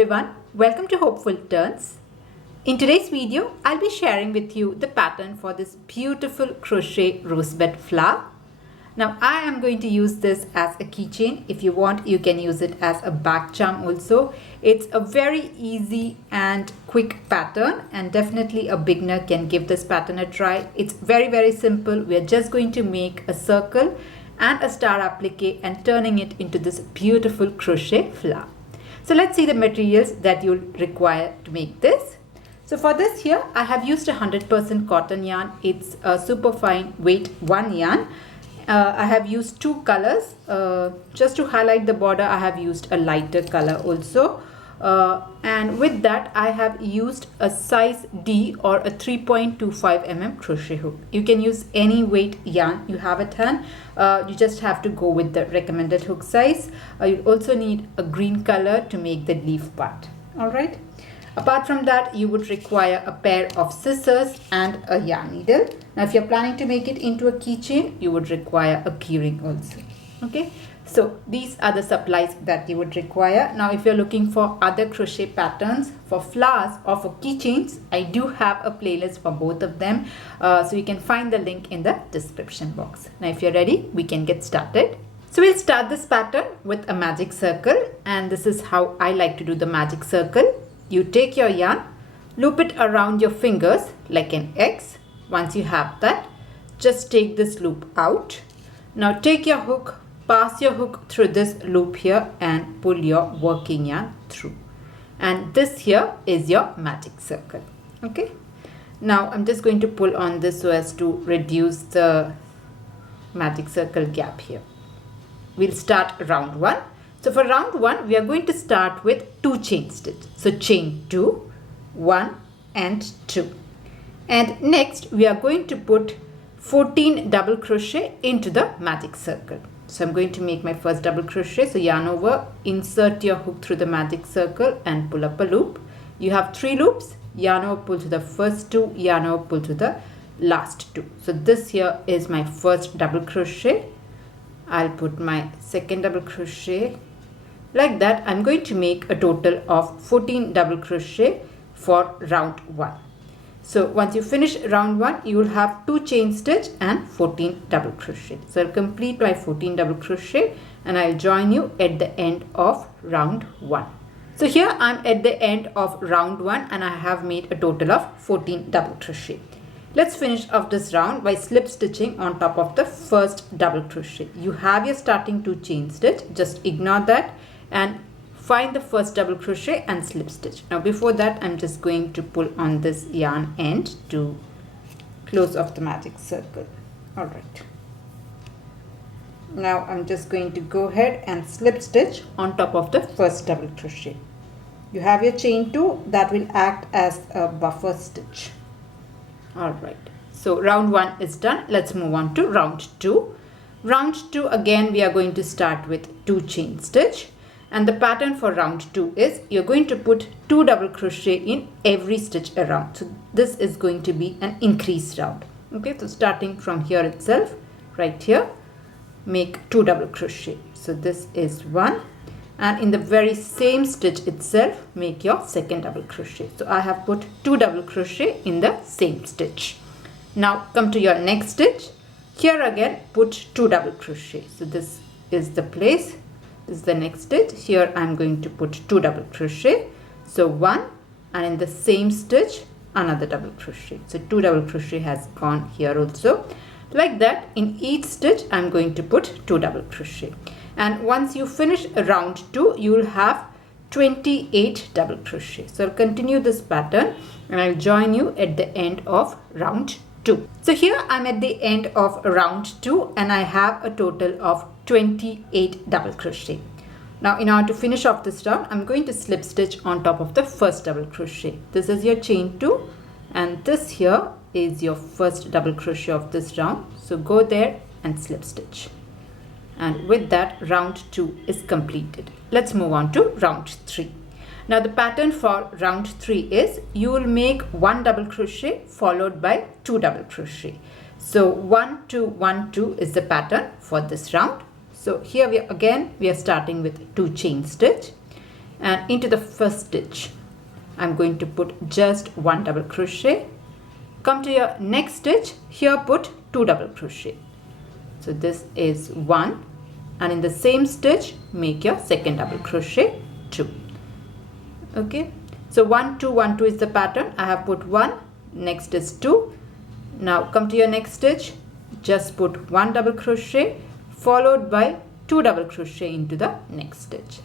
everyone, welcome to Hopeful Turns. In today's video, I'll be sharing with you the pattern for this beautiful crochet rosebud flower. Now I am going to use this as a keychain. If you want, you can use it as a back charm also. It's a very easy and quick pattern, and definitely a beginner can give this pattern a try. It's very simple. We are just going to make a circle and a star applique and turning it into this beautiful crochet flower. So let's see the materials that you'll require to make this. So for this here, I have used 100% cotton yarn. It's a super fine weight 1 yarn. I have used 2 colors. Just to highlight the border, I have used a lighter color also. And with that, I have used a size D or a 3.25 mm crochet hook. You can use any weight yarn you have at hand. You just have to go with the recommended hook size. You also need a green color to make the leaf part. Alright. Apart from that, you would require a pair of scissors and a yarn needle. Now if you're planning to make it into a keychain, you would require a keyring also. Okay. So these are the supplies that you would require. Now if you're looking for other crochet patterns for flowers or for keychains, I do have a playlist for both of them. So you can find the link in the description box. Now if you're ready, we can get started. So we'll start this pattern with a magic circle, and this is how I like to do the magic circle. You take your yarn, loop it around your fingers like an X. Once you have that, just take this loop out. Now take your hook, pass your hook through this loop here and pull your working yarn through. And this here is your magic circle. Okay. Now I'm just going to pull on this so as to reduce the magic circle gap here. We'll start round 1. So for round 1, we are going to start with 2 chain stitches. So chain 2, 1 and 2. And next we are going to put 14 double crochet into the magic circle. So I'm going to make my first double crochet. So yarn over, insert your hook through the magic circle and pull up a loop. You have 3 loops, yarn over, pull to the first 2, yarn over, pull to the last 2. So this here is my first double crochet. I'll put my second double crochet. Like that, I'm going to make a total of 14 double crochet for round 1. So once you finish round 1, you will have 2 chain stitch and 14 double crochet. So I'll complete my 14 double crochet and I'll join you at the end of round 1. So here I'm at the end of round 1 and I have made a total of 14 double crochet. Let's finish off this round by slip stitching on top of the first double crochet. You have your starting 2 chain stitch, just ignore that and find the first double crochet and slip stitch. Now before that, I'm just going to pull on this yarn end to close off the magic circle. Alright. Now I'm just going to go ahead and slip stitch on top of the first double crochet. You have your chain 2 that will act as a buffer stitch. Alright. So round 1 is done. Let's move on to round 2. Round 2 again we are going to start with 2 chain stitch. And the pattern for round 2 is you're going to put 2 double crochet in every stitch around. So this is going to be an increase round. Okay, so starting from here itself, right here, make 2 double crochet. So this is 1. And in the very same stitch itself, make your second double crochet. So I have put 2 double crochet in the same stitch. Now come to your next stitch. Here again, put 2 double crochet. So this is the place. This is the next stitch. Here I'm going to put 2 double crochet. So 1, and in the same stitch another double crochet. So 2 double crochet has gone here also. Like that, in each stitch I'm going to put 2 double crochet. And once you finish round 2, you will have 28 double crochet. So I'll continue this pattern and I'll join you at the end of round 2. So here I'm at the end of round 2 and I have a total of 28 double crochet. Now in order to finish off this round, I'm going to slip stitch on top of the first double crochet. This is your chain 2 and this here is your first double crochet of this round. So go there and slip stitch. And with that, round 2 is completed. Let's move on to round 3. Now the pattern for round 3 is you will make 1 double crochet followed by 2 double crochet. So 1 2 1 2 is the pattern for this round. So here we are starting with 2 chain stitch. and into the first stitch I'm going to put just 1 double crochet. Come to your next stitch, here put 2 double crochet. So this is 1, and in the same stitch make your second double crochet 2. Okay, so 1 2 1 2 is the pattern. I have put 1, next is 2. Now come to your next stitch, just put 1 double crochet followed by 2 double crochet into the next stitch,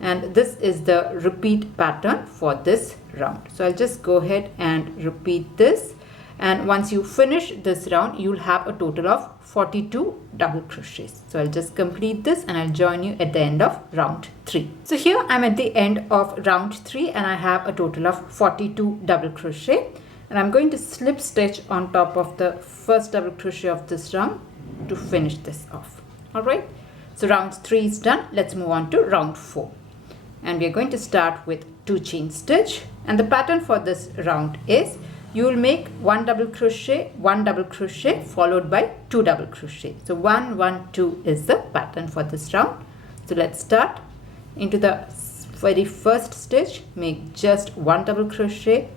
and this is the repeat pattern for this round. So I'll just go ahead and repeat this, and once you finish this round you'll have a total of 42 double crochets. So I'll just complete this and I'll join you at the end of round 3. So here I'm at the end of round 3 and I have a total of 42 double crochet, and I'm going to slip stitch on top of the first double crochet of this round to finish this off. Alright, so round 3 is done. Let's move on to round 4, and we're going to start with 2 chain stitch, and the pattern for this round is you will make 1 double crochet, 1 double crochet followed by 2 double crochet. So 1 1 2 is the pattern for this round. So let's start. Into the very first stitch make just 1 double crochet.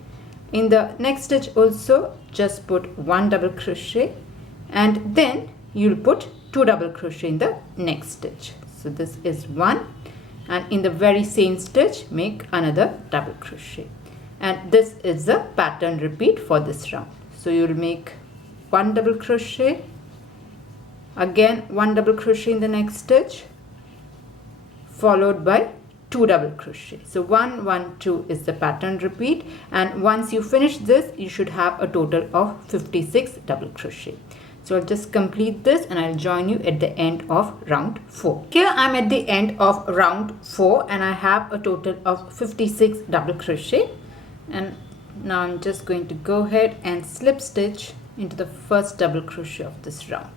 In the next stitch also just put 1 double crochet, and then you'll put 2 double crochet in the next stitch. So this is 1, and in the very same stitch make another double crochet, and this is the pattern repeat for this round. So you'll make 1 double crochet, again 1 double crochet in the next stitch followed by 2 double crochet. So 1 1 2 is the pattern repeat, and once you finish this you should have a total of 56 double crochet. So I'll just complete this and I'll join you at the end of round 4. Here I'm at the end of round 4 and I have a total of 56 double crochet, and now I'm just going to go ahead and slip stitch into the first double crochet of this round.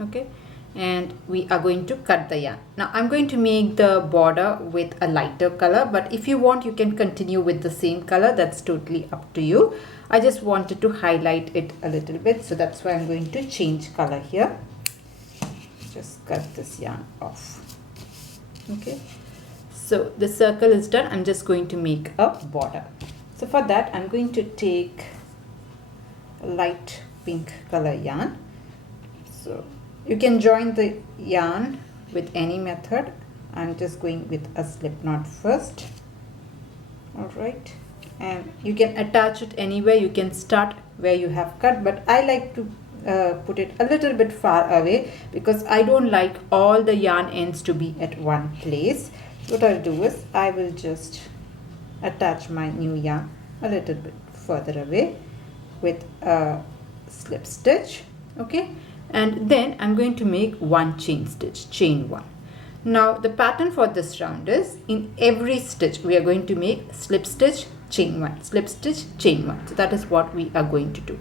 Okay, and we are going to cut the yarn. Now I'm going to make the border with a lighter color, but if you want you can continue with the same color, that's totally up to you. I just wanted to highlight it a little bit, so that's why I'm going to change color here. Just cut this yarn off. Okay, so the circle is done. I'm just going to make a border. So for that I'm going to take a light pink color yarn. So you can join the yarn with any method. I'm just going with a slip knot first. Alright, and you can attach it anywhere. You can start where you have cut, but I like to put it a little bit far away because I don't like all the yarn ends to be at one place. What I'll do is I will just attach my new yarn a little bit further away with a slip stitch. Okay, and then I'm going to make 1 chain stitch, chain 1. Now the pattern for this round is in every stitch we are going to make slip stitch, chain 1, slip stitch, chain 1. So that is what we are going to do.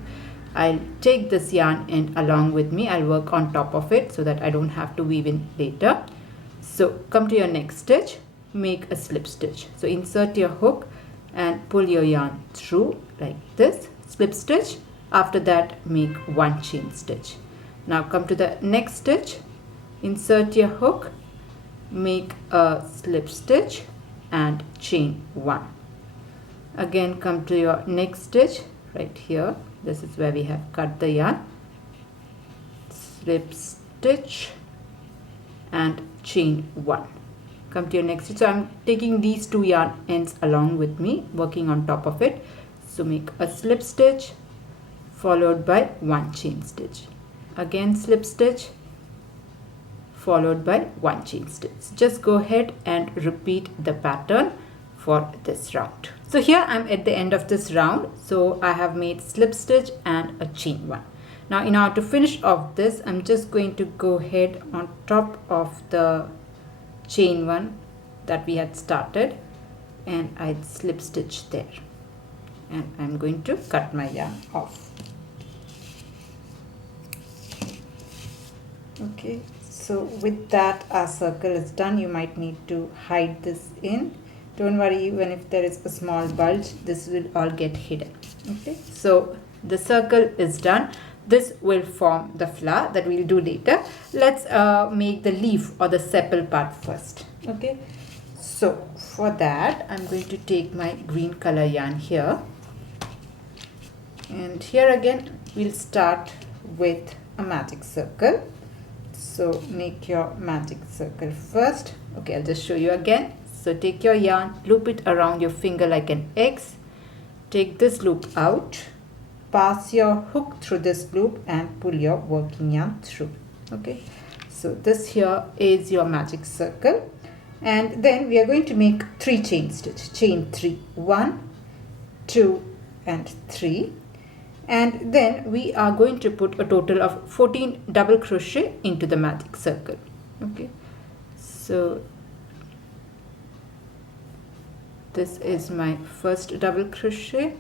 I'll take this yarn end along with me. I'll work on top of it so that I don't have to weave in later. So come to your next stitch, make a slip stitch. So insert your hook and pull your yarn through like this, slip stitch. After that make 1 chain stitch. Now come to the next stitch, insert your hook, make a slip stitch and chain 1. Again come to your next stitch right here. This is where we have cut the yarn, slip stitch and chain 1. Come to your next stitch. So I'm taking these 2 yarn ends along with me, working on top of it. So make a slip stitch followed by 1 chain stitch. Again slip stitch followed by 1 chain stitch. Just go ahead and repeat the pattern for this round. So here I'm at the end of this round. So I have made slip stitch and a chain 1. Now in order to finish off this, I'm just going to go ahead on top of the chain 1 that we had started and I'd slip stitch there, and I'm going to cut my yarn off. Okay, so with that our circle is done. You might need to hide this in. Don't worry, even if there is a small bulge, this will all get hidden. Okay, so the circle is done. This will form the flower that we'll do later. Let's make the leaf or the sepal part first. Okay, So for that I'm going to take my green color yarn here, and here again we'll start with a magic circle. So make your magic circle first. Okay, I'll just show you again. So take your yarn, loop it around your finger like an X, take this loop out, pass your hook through this loop and pull your working yarn through. Okay, so this here is your magic circle, and then we are going to make 3 chain stitch. Chain 3, 1, 2 and 3, and then we are going to put a total of 14 double crochet into the magic circle. Okay, so this is my first double crochet,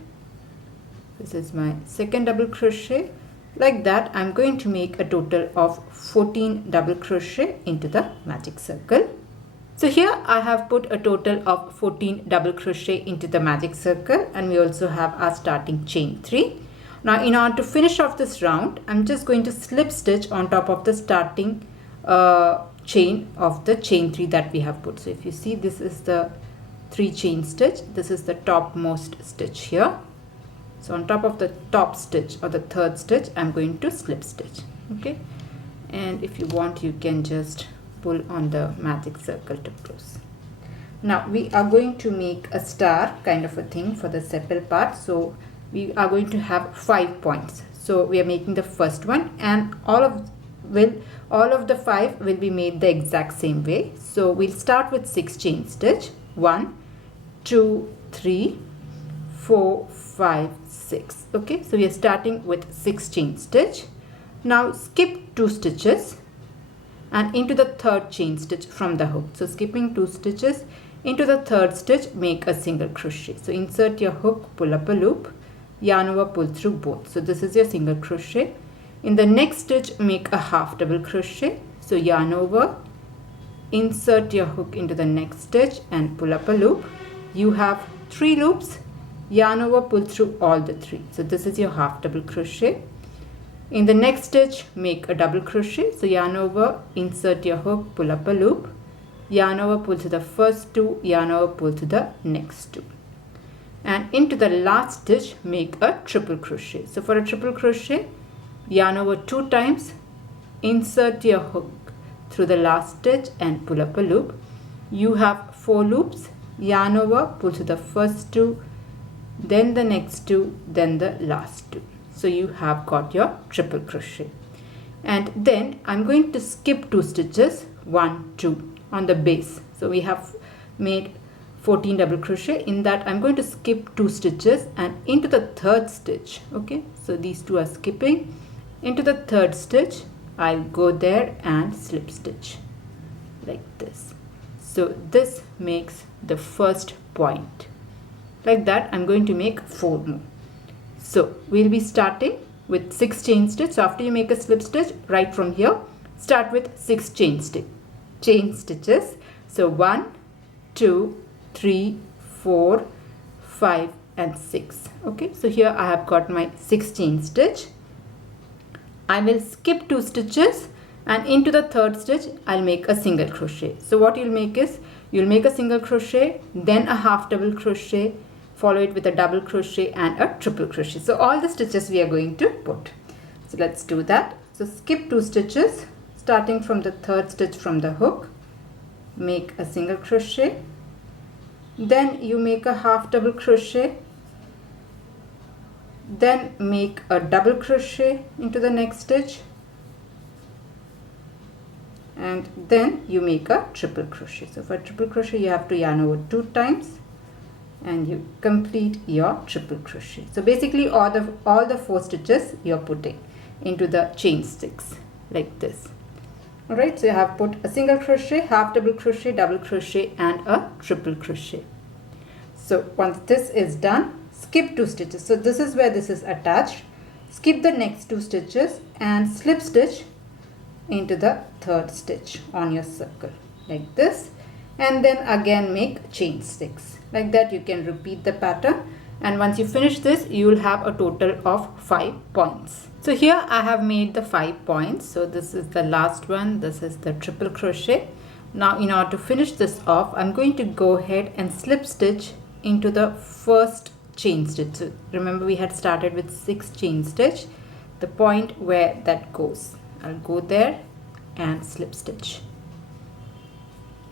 this is my second double crochet. Like that I'm going to make a total of 14 double crochet into the magic circle. So here I have put a total of 14 double crochet into the magic circle, and we also have our starting chain 3. Now in order to finish off this round, I'm just going to slip stitch on top of the starting chain of the chain 3 that we have put. So if you see, this is the 3 chain stitch, this is the topmost stitch here. So on top of the top stitch or the third stitch I'm going to slip stitch. Okay, and if you want you can just pull on the magic circle to close. Now we are going to make a star kind of a thing for the sepal part. So we are going to have 5 points. So we are making the first one, and all of the 5 will be made the exact same way. So we'll start with 6 chain stitch. 1, 2, 3, 4, 5, 6. Okay, so we are starting with 6 chain stitch. Now skip 2 stitches and into the third chain stitch from the hook. So skipping 2 stitches into the third stitch, make a single crochet. So insert your hook, pull up a loop, yarn over, pull through both. So this is your single crochet. In the next stitch make a half double crochet. So yarn over, insert your hook into the next stitch and pull up a loop. You have 3 loops, yarn over, pull through all the 3. So this is your half double crochet. In the next stitch make a double crochet. So yarn over, insert your hook, pull up a loop, yarn over, pull to the first 2, yarn over, pull to the next 2, and into the last stitch make a triple crochet. So for a triple crochet, yarn over 2 times, insert your hook through the last stitch and pull up a loop. You have 4 loops, yarn over, pull to the first 2, then the next 2, then the last 2. So you have got your triple crochet. And then I'm going to skip 2 stitches, 1, 2 on the base. So we have made 14 double crochet. In that I'm going to skip 2 stitches and into the third stitch. Okay, so these 2 are skipping. Into the third stitch I'll go there and slip stitch like this. So this makes the first point. Like that I'm going to make 4 more. So we'll be starting with 6 chain stitch. So after you make a slip stitch, right from here start with 6 chain stitches. So 1, 2, 3, 4, 5 and 6. Okay, so here I have got my 6 chain stitch. I will skip 2 stitches and into the third stitch I'll make a single crochet. So what you'll make is you'll make a single crochet, then a half double crochet, follow it with a double crochet and a triple crochet. So all the stitches we are going to put. So let's do that. So skip 2 stitches starting from the third stitch from the hook, make a single crochet, then you make a half double crochet, then make a double crochet into the next stitch, and then you make a triple crochet. So for triple crochet you have to yarn over 2 times and you complete your triple crochet. So basically all the 4 stitches you're putting into the chain sticks like this. Alright, so you have put a single crochet, half double crochet, double crochet and a triple crochet. So once this is done, skip 2 stitches. So this is where this is attached. Skip the next 2 stitches and slip stitch into the third stitch on your circle like this, and then again make chain sticks. Like that you can repeat the pattern, and once you finish this you will have a total of 5 points. So here I have made the 5 points. So this is the last one, this is the triple crochet. Now in order to finish this off, I'm going to go ahead and slip stitch into the first chain stitch. So remember we had started with 6 chain stitch, the point where that goes. I'll go there and slip stitch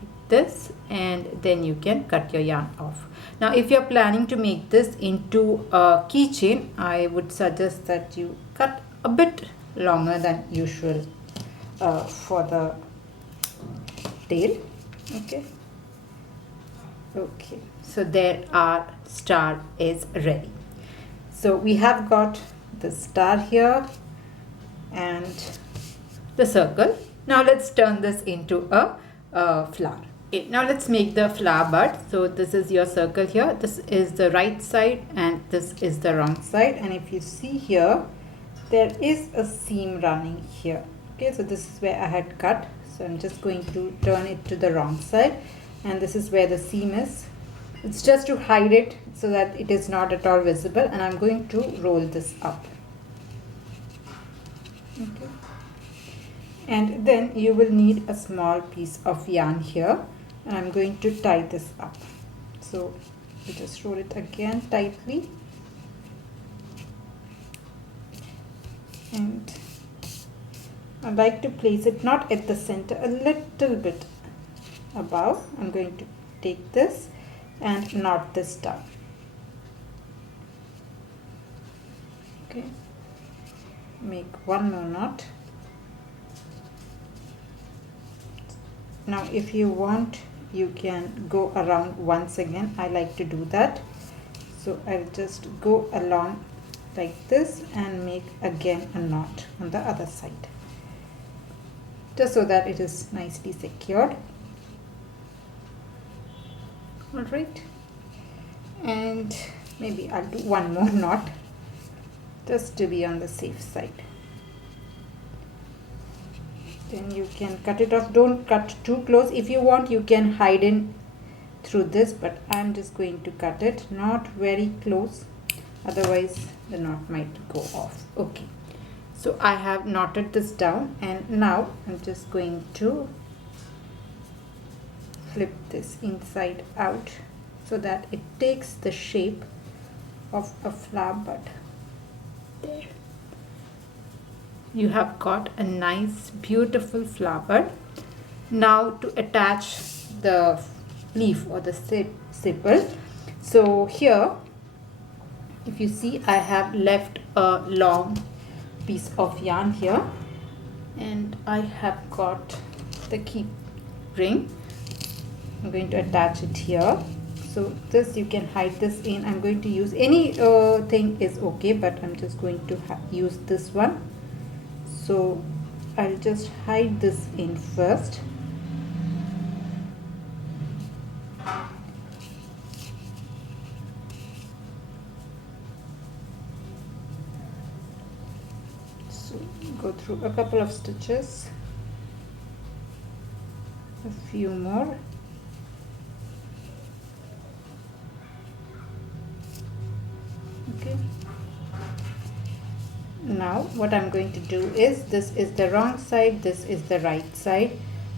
like this, and then you can cut your yarn off. Now if you're planning to make this into a keychain, I would suggest that you cut a bit longer than usual for the tail. Okay, so there our star is ready. So we have got the star here and the circle. Now let's turn this into a flower. Okay, now let's make the flower bud. So this is your circle here, this is the right side and this is the wrong side, and if you see here there is a seam running here. Okay, so this is where I had cut, so I'm just going to turn it to the wrong side, and this is where the seam is. It's just to hide it so that it is not at all visible, and I'm going to roll this up. Okay, and then you will need a small piece of yarn here, and I'm going to tie this up. So you just roll it again tightly, and I like to place it not at the center, a little bit above. I'm going to take this and knot this down. Okay, make one more knot. Now if you want, you can go around once again. I like to do that, so I'll just go along like this and make again a knot on the other side, just so that it is nicely secured. Alright, and maybe I'll do one more knot just to be on the safe side. Then you can cut it off. Don't cut too close. If you want, you can hide in through this, but I'm just going to cut it not very close, otherwise the knot might go off. Okay, so I have knotted this down, and now I'm just going to flip this inside out so that it takes the shape of a flower bud. There you have got a nice beautiful flower bud. Now to attach the leaf or the sepal, so here if you see I have left a long piece of yarn here, and I have got the key ring. I'm going to attach it here. So this you can hide this in. I'm going to use any thing is okay, but I'm just going to use this one. So I'll just hide this in first. So go through a couple of stitches, a few more. Okay. Now what I'm going to do is, this is the wrong side, this is the right side.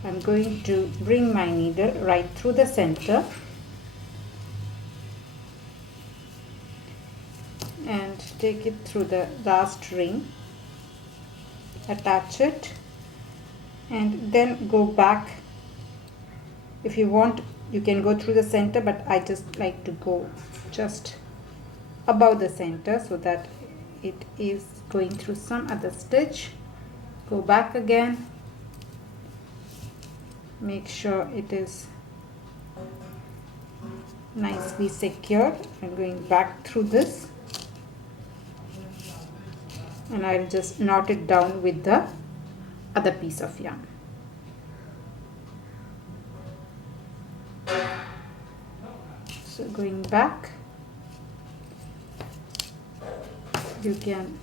I'm going to bring my needle right through the center and take it through the last ring, attach it, and then go back. If you want, you can go through the center, but I just like to go just above the center so that it is going through some other stitch. Go back again, make sure it is nicely secured. I'm going back through this, and I'll just knot it down with the other piece of yarn. So going back, you can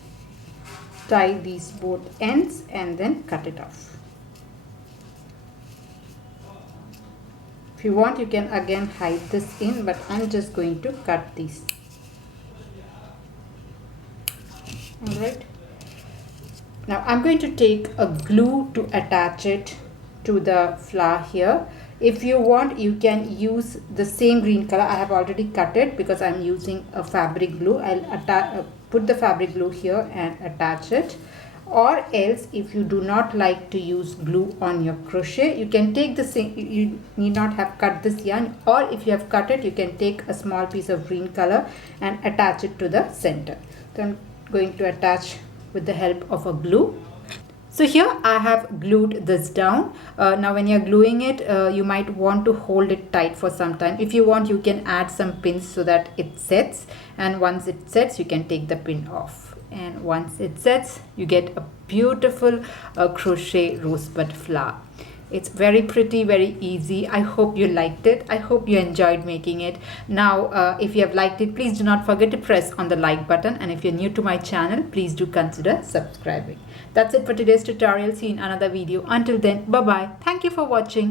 tie these both ends and then cut it off. If you want, you can again hide this in, but I'm just going to cut these. Alright, now I'm going to take a glue to attach it to the flower here. If you want, you can use the same green color. I have already cut it because I'm using a fabric glue. I'll put the fabric glue here and attach it. Or else, if you do not like to use glue on your crochet, you can take the same, you need not have cut this yarn, or if you have cut it, you can take a small piece of green color and attach it to the center. So I'm going to attach with the help of a glue. So here I have glued this down. Now when you're gluing it, you might want to hold it tight for some time. If you want, you can add some pins so that it sets, and once it sets, you can take the pin off. And once it sets, you get a beautiful crochet rosebud flower. It's very pretty, very easy. I hope you liked it. I hope you enjoyed making it. Now, if you have liked it, please do not forget to press on the like button. And if you're new to my channel, please do consider subscribing. That's it for today's tutorial. See you in another video. Until then, bye-bye. Thank you for watching.